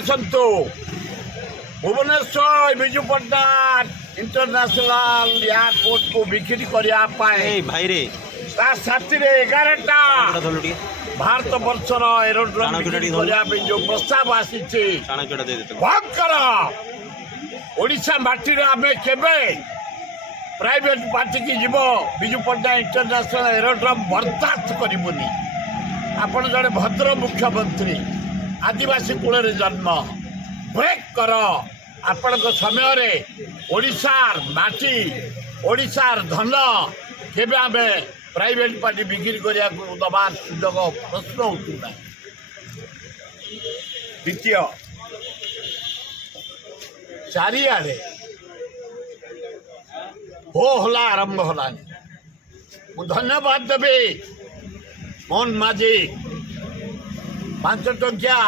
आसतु Bhubaneswar Biju Patnaik international airport को बिक्री करने भाई रे साथी 11टा भारत वर्षर एरोड्रोम करने जो प्रस्ताव आसी भयंकर ओडिशा माटी आम केवे प्राइवेट पार्टी की जीव विजु पट्टनायक इंटरनेशनल एरोड्रोम बर्दाश्त करूनी। आपण जड़े भद्र मुख्यमंत्री आदिवासी कूल जन्म ब्रेक कर आपण समय रे ओडिशार माटी ओडिशार धन केबे आम प्राइवेट पार्टी बिक्री करने को दबार सुजोग प्रश्न उठूना। द्वितीय चारिआडे हो होला आरंभ होलानी धन्यवाद देवी मोहन माझी 5 टंकिया